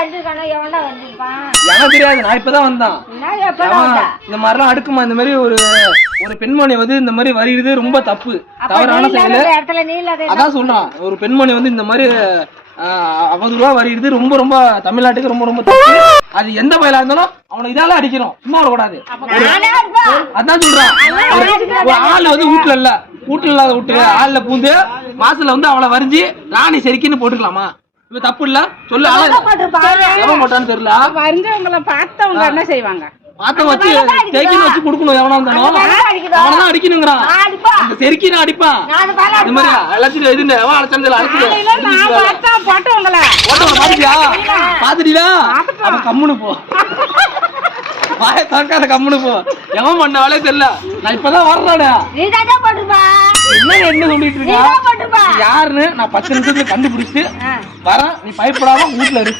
எனக்கு தெரியாது, நான் இப்பதான் வந்தான். இந்த மாதிரிலாம் அடுக்குமா? இந்த மாதிரி ஒரு பெண்மணி வந்து இந்த மாதிரி வருகிறது ரொம்ப தப்பு, தவறான செயல். அதான் சொல்றான், ஒரு பெண்மணி வந்து இந்த மாதிரி அவதூறா வருகிறது ரொம்ப ரொம்ப தமிழ்நாட்டுக்கு ரொம்ப ரொம்ப தப்பு. அது எந்த பயிலா இருந்தாலும் அவனை இதால அடிக்கிறோம், சும்மா வரக்கூடாது. அதான் சொல்றான், ஒரு ஆள் வந்து வீட்டுல இல்லாத வீட்டு ஆள்ல பூந்து வாசல்ல வந்து அவளை வரைஞ்சி ராணி சரிக்குன்னு போட்டுக்கலாமா? இப்ப தப்பு இல்ல சொல்லு. எவன் போட்டான்னு தெரியல, வரைஞ்சவங்களை பார்த்தவங்க என்ன செய்வாங்க? பாத்த வச்சு தேக்கின்னு வச்சு கொடுக்கணும். எவனா இருந்தாலும் அவனதான் அடிக்கணுங்கிறான். அந்த செருக்கின்னு அடிப்பான். இந்த மாதிரி எல்லாத்தையும் எதுன்னு அழைச்சல பாத்துட்டியா? பாத்துட்டியா? அவன் கம்முனு போ, வாய தக்காத கம்முனு போ. எவன் பண்ண வேலையே தெரியல. நான் இப்பதான் வர்றானே, என்ன சொல்லிட்டு இருக்க? யாருன்னு நான் 10 நிமிஷத்துல கண்டுபிடிச்சிட்டு வரேன். நீ பயப்படாம வீட்டுல இரு.